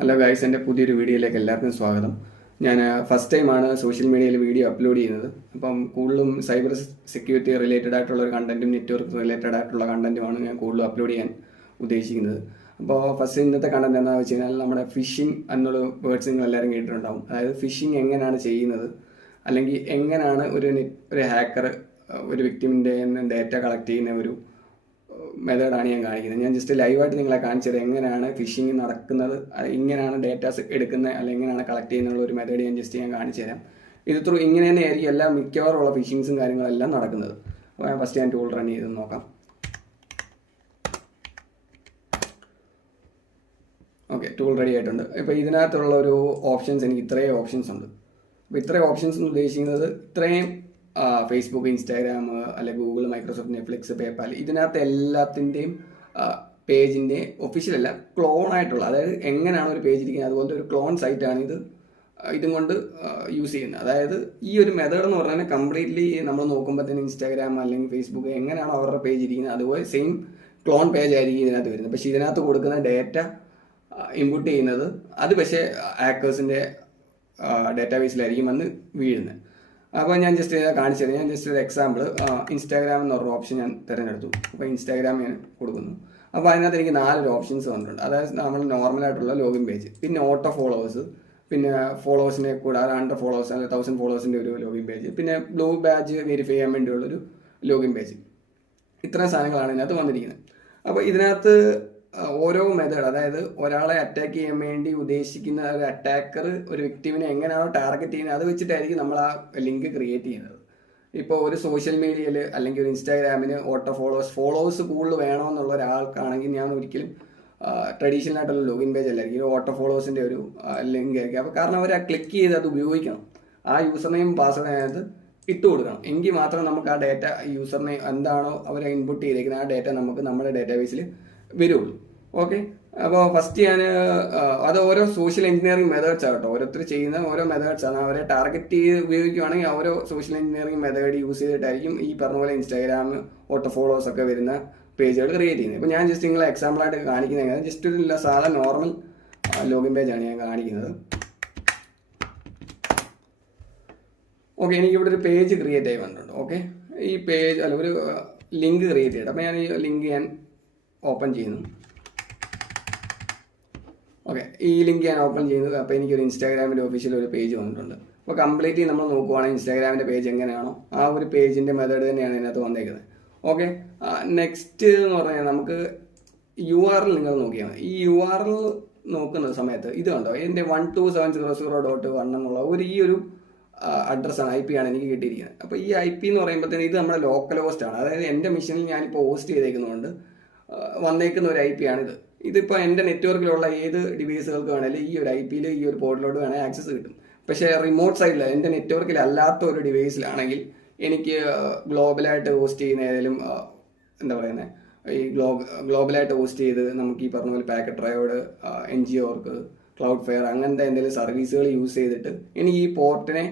Hello guys, എൻ്റെ പുതിയൊരു വീഡിയോയിലേക്ക് എല്ലാവർക്കും സ്വാഗതം. ഞാൻ ഫസ്റ്റ് ടൈമാണ് സോഷ്യൽ മീഡിയയിൽ വീഡിയോ അപ്ലോഡ് ചെയ്യുന്നത്. അപ്പം കൂടുതലും സൈബർ സെക്യൂരിറ്റി റിലേറ്റഡ് ആയിട്ടുള്ള ഒരു കണ്ടന്റും നെറ്റ്വർക്ക് റിലേറ്റഡ് ആയിട്ടുള്ള കണ്ടന്റുമാണ് ഞാൻ കൂടുതലും അപ്ലോഡ് ചെയ്യാൻ ഉദ്ദേശിക്കുന്നത്. അപ്പോൾ ഫസ്റ്റ് ഇന്നത്തെ കണ്ടന്റ് എന്താണെന്ന് വെച്ച് കഴിഞ്ഞാൽ നമ്മുടെ ഫിഷിംഗ് എന്നുള്ള വേർഡ്സ് നിങ്ങൾ എല്ലാവരും കേട്ടിട്ടുണ്ടാവും. അതായത് ഫിഷിംഗ് എങ്ങനെയാണ് ചെയ്യുന്നത്, അല്ലെങ്കിൽ എങ്ങനെയാണ് ഒരു ഹാക്കർ ഒരു വിക്ടിമിൻ്റെ ഡേറ്റ കളക്ട് ചെയ്യുന്ന ഒരു മെത്തേഡാണ് ഞാൻ കാണിക്കുന്നത്. ഞാൻ ജസ്റ്റ് ലൈവായിട്ട് നിങ്ങളെ കാണിച്ചത് എങ്ങനെയാണ് ഫിഷിംഗ് നടക്കുന്നത്, ഇങ്ങനെയാണ് ഡേറ്റാസ് എടുക്കുന്നത്, അല്ലെങ്കിൽ എങ്ങനെയാണ് കളക്ട് ചെയ്യുന്നുള്ള ഒരു മെത്തേഡ് ഞാൻ കാണിച്ചു തരാം. ഇത് ഇങ്ങനെ തന്നെ ആയിരിക്കും എല്ലാ മിക്കവാറുള്ള ഫിഷിങ്സും കാര്യങ്ങളെല്ലാം നടക്കുന്നത്. അപ്പോൾ ഫസ്റ്റ് ഞാൻ ടൂൾ റൺ ചെയ്ത് നോക്കാം. ഓക്കെ, ടൂൾ റെഡി ആയിട്ടുണ്ട്. ഇപ്പോൾ ഇതിനകത്തുള്ള ഒരു ഓപ്ഷൻസ്, എനിക്ക് ഇത്രയും ഓപ്ഷൻസ് ഉണ്ട്. അപ്പോൾ ഇത്രയും ഓപ്ഷൻസ് എന്ന് ഉദ്ദേശിക്കുന്നത് ഇത്രയും ഫേസ്ബുക്ക്, ഇൻസ്റ്റാഗ്രാം, അല്ലെങ്കിൽ ഗൂഗിൾ, മൈക്രോസോഫ്റ്റ്, നെറ്റ്ഫ്ലിക്സ്, പേപ്പാൽ, ഇതിനകത്ത് എല്ലാത്തിൻ്റെയും പേജിൻ്റെ ഒഫീഷ്യലല്ല, ക്ലോൺ ആയിട്ടുള്ള, അതായത് എങ്ങനെയാണ് ഒരു പേജ് ഇരിക്കുന്നത് അതുപോലത്തെ ഒരു ക്ലോൺ സൈറ്റാണ് ഇതും കൊണ്ട് യൂസ് ചെയ്യുന്നത്. അതായത് ഈ ഒരു മെത്തേഡ് എന്ന് പറഞ്ഞാൽ കംപ്ലീറ്റ്ലി നമ്മൾ നോക്കുമ്പോഴത്തേന് ഇൻസ്റ്റാഗ്രാം അല്ലെങ്കിൽ ഫേസ്ബുക്ക് എങ്ങനെയാണോ അവരുടെ പേജ് ഇരിക്കുന്നത് അതുപോലെ സെയിം ക്ലോൺ പേജ് ആയിരിക്കും ഇതിനകത്ത് വരുന്നത്. പക്ഷേ ഇതിനകത്ത് കൊടുക്കുന്ന ഡേറ്റ ഇൻപുട്ട് ചെയ്യുന്നത് അത് പക്ഷേ ഹാക്കേഴ്സിൻ്റെ ഡേറ്റാബേസിലായിരിക്കും വന്ന് വീഴുന്നത്. അപ്പോൾ ഞാൻ ജസ്റ്റ് കാണിച്ചത്, ഞാൻ ജസ്റ്റ് ഒരു എക്സാമ്പിൾ ഇൻസ്റ്റാഗ്രാം എന്ന് പറഞ്ഞ ഓപ്ഷൻ ഞാൻ തിരഞ്ഞെടുത്തു. അപ്പോൾ ഇൻസ്റ്റാഗ്രാം ഞാൻ കൊടുക്കുന്നു. അപ്പോൾ അതിനകത്ത് എനിക്ക് 4 ഓപ്ഷൻസ് വന്നിട്ടുണ്ട്. അതായത് നമ്മൾ നോർമലായിട്ടുള്ള ലോഗിൻ പേജ്, പിന്നെ ഓട്ടോ ഫോളോവേഴ്സ്, പിന്നെ ഫോളോവേഴ്സിനെ കൂടാതെ 100 ഫോളോവേഴ്സ് അല്ലെങ്കിൽ 1000 ഫോളോവേഴ്സിൻ്റെ ഒരു ലോഗിൻ പേജ്, പിന്നെ ബ്ലൂ ബാഡ്ജ് വെരിഫൈ ചെയ്യാൻ വേണ്ടിയുള്ളൊരു ലോഗിൻ പേജ്. ഇത്രയും സാധനങ്ങളാണ് ഇതിനകത്ത് വന്നിരിക്കുന്നത്. അപ്പോൾ ഇതിനകത്ത് ഓരോ മെത്തേഡ്, അതായത് ഒരാളെ അറ്റാക്ക് ചെയ്യാൻ വേണ്ടി ഉദ്ദേശിക്കുന്ന ഒരു അറ്റാക്കർ ഒരു വിക്ടിമിനെ എങ്ങനെയാണോ ടാർഗറ്റ് ചെയ്യുന്നത് അത് വെച്ചിട്ടായിരിക്കും നമ്മൾ ആ ലിങ്ക് ക്രിയേറ്റ് ചെയ്യുന്നത്. ഇപ്പോൾ ഒരു സോഷ്യൽ മീഡിയയിൽ അല്ലെങ്കിൽ ഒരു ഇൻസ്റ്റാഗ്രാമിന് ഓട്ടോ ഫോളോവേഴ്സ് കൂടുതൽ വേണമെന്നുള്ള ഒരാൾക്കാണെങ്കിൽ ഞാൻ ഒരിക്കലും ട്രഡീഷണൽ ആയിട്ടുള്ള ലോഗിൻ പേജ് അല്ലായിരിക്കും, ഓട്ടോ ഫോളോവേഴ്സിൻ്റെ ഒരു ലിങ്ക് ആയിരിക്കും. അപ്പോൾ കാരണം അവർ ആ ക്ലിക്ക് ചെയ്ത് അത് ഉപയോഗിക്കണം, ആ യൂസർ നെയിം പാസ്വേഡ് അതിനകത്ത് ഇട്ട് കൊടുക്കണം. എങ്കിൽ മാത്രം നമുക്ക് ആ ഡേറ്റ, യൂസർ നെയിം എന്താണോ അവർ ഇൻപുട്ട് ചെയ്തേക്കുന്നത് ആ ഡേറ്റ നമുക്ക് നമ്മുടെ ഡേറ്റാബേസിൽ വരുള്ളൂ. ഓക്കെ, അപ്പോൾ ഫസ്റ്റ് ഞാൻ അത് ഓരോ സോഷ്യൽ എഞ്ചിനീയറിംഗ് മെത്തേഡ്സ് ആകട്ടോ, ഓരോരുത്തർ ചെയ്യുന്ന ഓരോ മെത്തേഡ്സ് ആണ്. അവരെ ടാർഗറ്റ് ചെയ്ത് ഉപയോഗിക്കുകയാണെങ്കിൽ ഓരോ സോഷ്യൽ എഞ്ചിനീയറിംഗ് മെത്തേഡ് യൂസ് ചെയ്തിട്ടായിരിക്കും ഈ പറഞ്ഞ പോലെ ഇൻസ്റ്റാഗ്രാം, ഓട്ടോ ഫോളോവേഴ്സ് ഒക്കെ വരുന്ന പേജുകൾ ക്രിയേറ്റ് ചെയ്യുന്നത്. ഇപ്പോൾ ഞാൻ ജസ്റ്റ് നിങ്ങളെ എക്സാമ്പിളായിട്ട് കാണിക്കുന്നത് ജസ്റ്റ് ഒരു സാധാരണ നോർമൽ ലോഗിൻ പേജാണ് ഞാൻ കാണിക്കുന്നത്. ഓക്കെ, എനിക്കിവിടെ ഒരു പേജ് ക്രിയേറ്റ് ആയി വന്നിട്ടുണ്ട്. ഓക്കെ, ഈ പേജ് അല്ല ഒരു ലിങ്ക് ക്രിയേറ്റ് ചെയ്തിട്ട്, അപ്പോൾ ഞാൻ ഈ ലിങ്ക് ഞാൻ ഓപ്പൺ ചെയ്യുന്നു. ഓക്കെ, ഈ ലിങ്ക് ഞാൻ ഓപ്പൺ ചെയ്യുന്നത്. അപ്പോൾ എനിക്കൊരു ഇൻസ്റ്റാഗ്രാമിൻ്റെ ഒഫീഷ്യൽ ഒരു പേജ് വന്നിട്ടുണ്ട്. അപ്പോൾ കംപ്ലീറ്റ്ലി നമ്മൾ നോക്കുവാണെങ്കിൽ ഇൻസ്റ്റാഗ്രാമിൻ്റെ പേജ് എങ്ങനെയാണോ ആ ഒരു പേജിൻ്റെ മെത്തേഡ് തന്നെയാണ് ഇതിനകത്ത് വന്നേക്കുന്നത്. ഓക്കെ, നെക്സ്റ്റ് എന്ന് പറഞ്ഞാൽ നമുക്ക് URL നിങ്ങൾ നോക്കിയാൽ മതി. ഈ URL നോക്കുന്ന സമയത്ത് ഇത് കണ്ടോ, എൻ്റെ 12700.1 എന്നുള്ള ഈ ഒരു അഡ്രസ്സാണ്, IP ആണ് എനിക്ക് കിട്ടിയിരിക്കുന്നത്. അപ്പോൾ ഈ IP എന്ന് പറയുമ്പോഴത്തേന് ഇത് നമ്മുടെ ലോക്കൽ ഹോസ്റ്റ് ആണ്. അതായത് എൻ്റെ മെഷീനിൽ ഞാനിപ്പോൾ ഹോസ്റ്റ് ചെയ്തേക്കുന്നതുകൊണ്ട് വന്നേക്കുന്ന ഒരു IP ആണിത്. ഇതിപ്പോൾ എൻ്റെ നെറ്റ്വർക്കിലുള്ള ഏത് ഡിവൈസുകൾക്ക് വേണമെങ്കിലും ഈ ഒരു IP ഈ ഒരു പോർട്ടിലോട്ട് വേണമെങ്കിൽ ആക്സസ് കിട്ടും. പക്ഷേ റിമോട്ട് സൈഡിൽ എൻ്റെ നെറ്റ്വർക്കിൽ അല്ലാത്ത ഒരു ഡിവൈസിലാണെങ്കിൽ എനിക്ക് ഗ്ലോബലായിട്ട് ഹോസ്റ്റ് ചെയ്യുന്ന ഏതെങ്കിലും എന്താ പറയുന്നത്, ഈ ഗ്ലോബലായിട്ട് ഹോസ്റ്റ് ചെയ്ത് നമുക്ക് ഈ പറഞ്ഞ പോലെ പാക്കറ്റ് ഡ്രൈവോട്, NGOർക്ക്, ക്ലൗഡ് ഫെയർ അങ്ങനത്തെ എന്തെങ്കിലും സർവീസുകൾ യൂസ് ചെയ്തിട്ട് എനിക്ക് ഈ പോർട്ടിനെ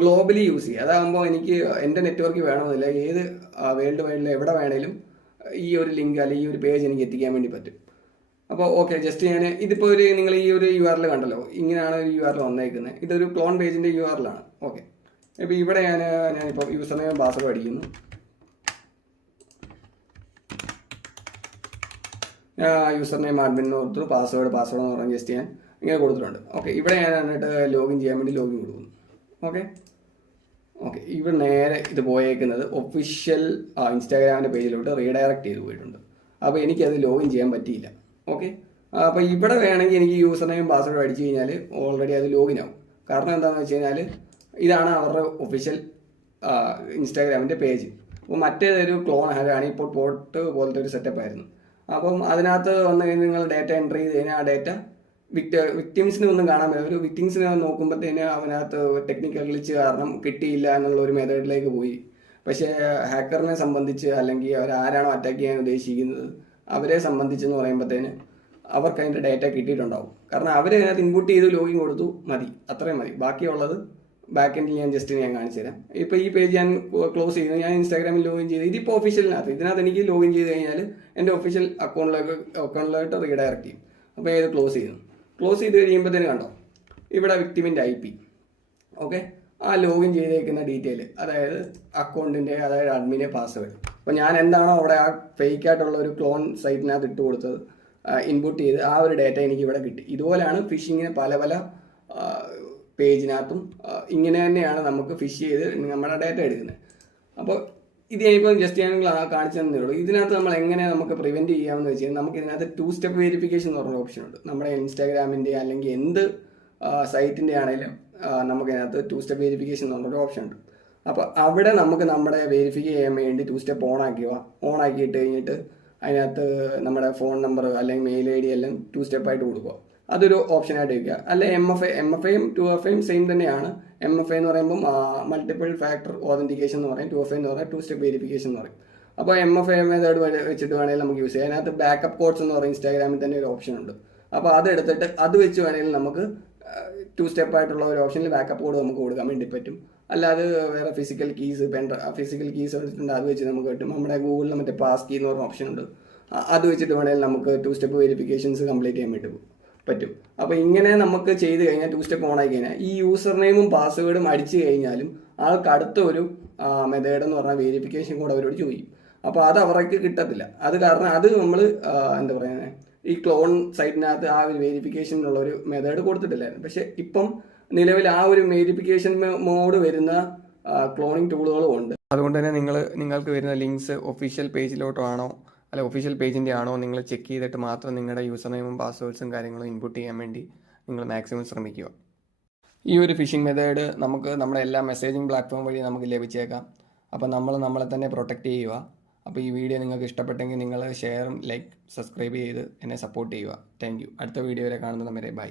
ഗ്ലോബലി യൂസ് ചെയ്യുക. അതാകുമ്പോൾ എനിക്ക് എൻ്റെ നെറ്റ്വർക്കിൽ വേണമെന്നില്ല, ഏത് വേൾഡ് വൈഡിൽ എവിടെ വേണേലും ഈ ഒരു ലിങ്ക് അല്ലെങ്കിൽ ഈ ഒരു പേജ് എനിക്ക് എത്തിക്കാൻ വേണ്ടി പറ്റും. അപ്പോൾ ഓക്കെ, ജസ്റ്റ് ഞാൻ ഇതിപ്പോൾ നിങ്ങൾ ഈ ഒരു URL കണ്ടല്ലോ, ഇങ്ങനെയാണ് ഒരു URL വന്നേക്കുന്നത്. ഇതൊരു ക്ലോൺ പേജിൻ്റെ URL ആണ്. ഓക്കെ, ഇപ്പോൾ ഇവിടെ ഞാനിപ്പോൾ യൂസർ നെയിം പാസ്വേഡ് അടിക്കുന്നു. യൂസർ നെയിം അഡ്മിൻ എന്ന് കൊടുത്തു, പാസ്വേഡ് എന്ന് പറഞ്ഞാൽ ജസ്റ്റ് ഞാൻ ഇങ്ങനെ കൊടുത്തിട്ടുണ്ട്. ഓക്കെ, ഇവിടെ ഞാൻ എന്നിട്ട് ലോഗിൻ ചെയ്യാൻ വേണ്ടി ലോഗിൻ കൊടുക്കുന്നു. ഓക്കെ, ഇവിടെ നേരെ ഇത് പോയേക്കുന്നത് ഒഫീഷ്യൽ ഇൻസ്റ്റാഗ്രാമിൻ്റെ പേജിലോട്ട് റീഡയറക്റ്റ് ചെയ്ത് പോയിട്ടുണ്ട്. അപ്പോൾ എനിക്കത് ലോഗിൻ ചെയ്യാൻ പറ്റിയില്ല. ഓക്കെ, അപ്പോൾ ഇവിടെ വേണമെങ്കിൽ എനിക്ക് യൂസർ നെയിം പാസ്വേഡ് അടിച്ചു കഴിഞ്ഞാൽ ഓൾറെഡി അത് ലോഗിൻ ആവും. കാരണം എന്താണെന്ന് വെച്ച് കഴിഞ്ഞാൽ ഇതാണ് അവരുടെ ഒഫീഷ്യൽ ഇൻസ്റ്റാഗ്രാമിൻ്റെ പേജ്. അപ്പോൾ മറ്റേതൊരു ക്ലോൺ ആണ്, ഇപ്പോൾ പോർട്ട് പോലത്തെ ഒരു സെറ്റപ്പ് ആയിരുന്നു. അപ്പം അതിനകത്ത് വന്ന് നിങ്ങൾ ഡേറ്റ എൻട്രി ചെയ്ത് കഴിഞ്ഞാൽ ആ ഡേറ്റ വിക്ടിംസിനെ ഒന്നും കാണാൻ പറ്റില്ല. ഒരു വിക്ടിംസിനെ നോക്കുമ്പോഴത്തേന് അവനകത്ത് ടെക്നിക്കൽ ഗ്ലിച്ച് കാരണം കിട്ടിയില്ല എന്നുള്ള ഒരു മെത്തേഡിലേക്ക് പോയി. പക്ഷേ ഹാക്കറിനെ സംബന്ധിച്ച് അല്ലെങ്കിൽ അവരാരാണോ അറ്റാക്ക് ചെയ്യാൻ ഉദ്ദേശിക്കുന്നത് അവരെ സംബന്ധിച്ചെന്ന് പറയുമ്പോഴത്തേന് അവർക്ക് അതിൻ്റെ ഡേറ്റ കിട്ടിയിട്ടുണ്ടാവും. കാരണം അവരതിനകത്ത് ഇൻപുട്ട് ചെയ്ത് ലോഗിൻ കൊടുത്തു, മതി, അത്രയും മതി. ബാക്കിയുള്ളത് ബാക്ക് എൻഡിൽ ഞാൻ കാണിച്ചു തരാം. ഇപ്പോൾ ഈ പേജ് ഞാൻ ക്ലോസ് ചെയ്യുന്നു. ഞാൻ ഇൻസ്റ്റാഗ്രാമിൽ ലോഗിൻ ചെയ്ത് ഇതിപ്പോൾ ഒഫീഷ്യലിനകത്ത് ഇതിനകത്ത് എനിക്ക് ലോഗിൻ ചെയ്ത് കഴിഞ്ഞാൽ എൻ്റെ ഒഫീഷ്യൽ അക്കൗണ്ടിലോട്ട് റീഡയറക്റ്റ് ചെയ്യും. അപ്പോൾ ഇത് ക്ലോസ് ചെയ്യുന്നു. ക്ലോസ് ചെയ്ത് കഴിയുമ്പോഴത്തേന് കണ്ടോ ഇവിടെ വിക്ടിമിൻ്റെ IP, ഓക്കെ, ആ ലോഗിൻ ചെയ്തേക്കുന്ന ഡീറ്റെയിൽ, അതായത് അക്കൗണ്ടിൻ്റെ, അതായത് അഡ്മിൻ്റെ പാസ്വേഡ്. അപ്പോൾ ഞാൻ എന്താണോ അവിടെ ആ ഫേക്കായിട്ടുള്ള ഒരു ക്ലോൺ സൈറ്റിനകത്ത് ഇട്ട് കൊടുത്തത്, ഇൻപുട്ട് ചെയ്ത് ആ ഒരു ഡേറ്റ എനിക്ക് ഇവിടെ കിട്ടി. ഇതുപോലെയാണ് ഫിഷിങ്ങിന് പല പല പേജിനകത്തും ഇങ്ങനെ തന്നെയാണ് നമുക്ക് ഫിഷ് ചെയ്ത് നമ്മുടെ ഡേറ്റ എടുക്കുന്നത്. അപ്പോൾ ഇത് ഞാനിപ്പോൾ ജസ്റ്റ് ഞാൻ കാണിച്ചു തന്നേ ഉള്ളൂ. ഇതിനകത്ത് നമ്മൾ എങ്ങനെ നമുക്ക് പ്രിവെൻറ്റ് ചെയ്യാമെന്ന് വെച്ച് കഴിഞ്ഞാൽ നമുക്ക് ഇതിനകത്ത് 2 സ്റ്റെപ്പ് വെരിഫിക്കേഷൻ എന്ന് പറഞ്ഞ ഓപ്ഷൻ ഉണ്ട്. നമ്മുടെ ഇൻസ്റ്റാഗ്രാമിൻ്റെ അല്ലെങ്കിൽ എന്ത് സൈറ്റിൻ്റെ ആണെങ്കിലും നമുക്കതിനകത്ത് 2 സ്റ്റെപ്പ് വെരിഫിക്കേഷൻ എന്ന് പറഞ്ഞൊരു ഓപ്ഷൻ ഉണ്ട്. അപ്പോൾ അവിടെ നമുക്ക് നമ്മുടെ വെരിഫൈ ചെയ്യാൻ വേണ്ടി 2 സ്റ്റെപ്പ് ഓൺ ആക്കിയിട്ട് കഴിഞ്ഞിട്ട് അതിനകത്ത് നമ്മുടെ ഫോൺ നമ്പർ അല്ലെങ്കിൽ മെയിൽ ID എല്ലാം 2 സ്റ്റെപ്പായിട്ട് കൊടുക്കുക. അതൊരു ഓപ്ഷനായിട്ട് വയ്ക്കുക. അല്ലെ MFAയും 2FAയും സെയിം തന്നെയാണ്. MFA എന്ന് പറയുമ്പം മൾട്ടിപ്പിൾ ഫാക്ടർ ഓതൻറ്റിക്കേഷൻ എന്ന് പറയും, 2FA എന്ന് പറയാം 2 സ്റ്റെപ്പ് വെരിഫിക്കേഷൻ എന്ന് പറയും. അപ്പോൾ MFA മെത്തേഡ് വെച്ചിട്ട് വേണമെങ്കിൽ നമുക്ക് യൂസ് ചെയ്യാം. അതിനകത്ത് ബാക്കപ്പ് കോഡ്സ് എന്ന് പറയും ഇൻസ്റ്റാഗ്രാമിൽ തന്നെ ഒരു ഓപ്ഷൻ ഉണ്ട്. അപ്പോൾ അതെടുത്തിട്ട് അത് വെച്ച് വേണമെങ്കിൽ നമുക്ക് 2 സ്റ്റെപ്പായിട്ടുള്ള ഒരു ഓപ്ഷനിൽ ബാക്കപ്പ് കോഡ് നമുക്ക് കൊടുക്കാൻ വേണ്ടി പറ്റും. അല്ലാതെ വേറെ ഫിസിക്കൽ കീസ് എടുത്തിട്ടുണ്ട്, അത് വെച്ച് നമുക്ക് കിട്ടും. നമ്മുടെ ഗൂഗിളിൽ മറ്റേ പാസ് കീ എന്ന് പറഞ്ഞ ഓപ്ഷൻ ഉണ്ട്, അത് വെച്ചിട്ട് വേണമെങ്കിൽ നമുക്ക് 2 സ്റ്റെപ്പ് വെരിഫിക്കേഷൻസ് കംപ്ലീറ്റ് ചെയ്യാൻ വേണ്ടി പറ്റും. അപ്പോൾ ഇങ്ങനെ നമുക്ക് ചെയ്ത് കഴിഞ്ഞാൽ 2 സ്റ്റെപ്പ് ഓൺ ആയി കഴിഞ്ഞാൽ ഈ യൂസർ നെയിമും പാസ്വേഡും അടിച്ചു കഴിഞ്ഞാലും ആൾക്ക് അടുത്ത ഒരു മെത്തേഡ് എന്ന് പറഞ്ഞാൽ വെരിഫിക്കേഷൻ കൂടെ അവരോട് ചോദിക്കും. അപ്പോൾ അത് അവർക്ക് കിട്ടത്തില്ല. അത് കാരണം അത് നമ്മൾ എന്താ പറയുന്നത്, ഈ ക്ലോൺ സൈറ്റിനകത്ത് ആ ഒരു വെരിഫിക്കേഷനുള്ള ഒരു മെത്തേഡ് കൊടുത്തിട്ടില്ലായിരുന്നു. പക്ഷെ ഇപ്പം നിലവിൽ ആ ഒരു വെരിഫിക്കേഷൻ മോഡ് വരുന്ന ക്ലോണിംഗ് ടൂളുകളും ഉണ്ട്. അതുകൊണ്ട് തന്നെ നിങ്ങൾക്ക് വരുന്ന ലിങ്ക്സ് ഒഫീഷ്യൽ പേജിലോട്ടാണോ അല്ല ഒഫീഷ്യൽ പേജിൻ്റെ ആണോ നിങ്ങൾ ചെക്ക് ചെയ്തിട്ട് മാത്രം നിങ്ങളുടെ യൂസർ നെയിമും പാസ്വേഡ്സും കാര്യങ്ങളും ഇൻപുട്ട് ചെയ്യാൻ വേണ്ടി നിങ്ങൾ മാക്സിമം ശ്രമിക്കുക. ഈ ഒരു ഫിഷിംഗ് മെത്തേഡ് നമുക്ക് നമ്മുടെ എല്ലാ മെസ്സേജിങ് പ്ലാറ്റ്ഫോം വഴി നമുക്ക് ലഭിച്ചേക്കാം. അപ്പോൾ നമ്മളെ തന്നെ പ്രൊട്ടക്റ്റ് ചെയ്യുക. അപ്പോൾ ഈ വീഡിയോ നിങ്ങൾക്ക് ഇഷ്ടപ്പെട്ടെങ്കിൽ നിങ്ങൾ ഷെയറും ലൈക്ക് സബ്സ്ക്രൈബ് ചെയ്ത് എന്നെ സപ്പോർട്ട് ചെയ്യുക. Thank you. അടുത്ത വീഡിയോ വരെ കാണുന്നത് വരെ ബൈ.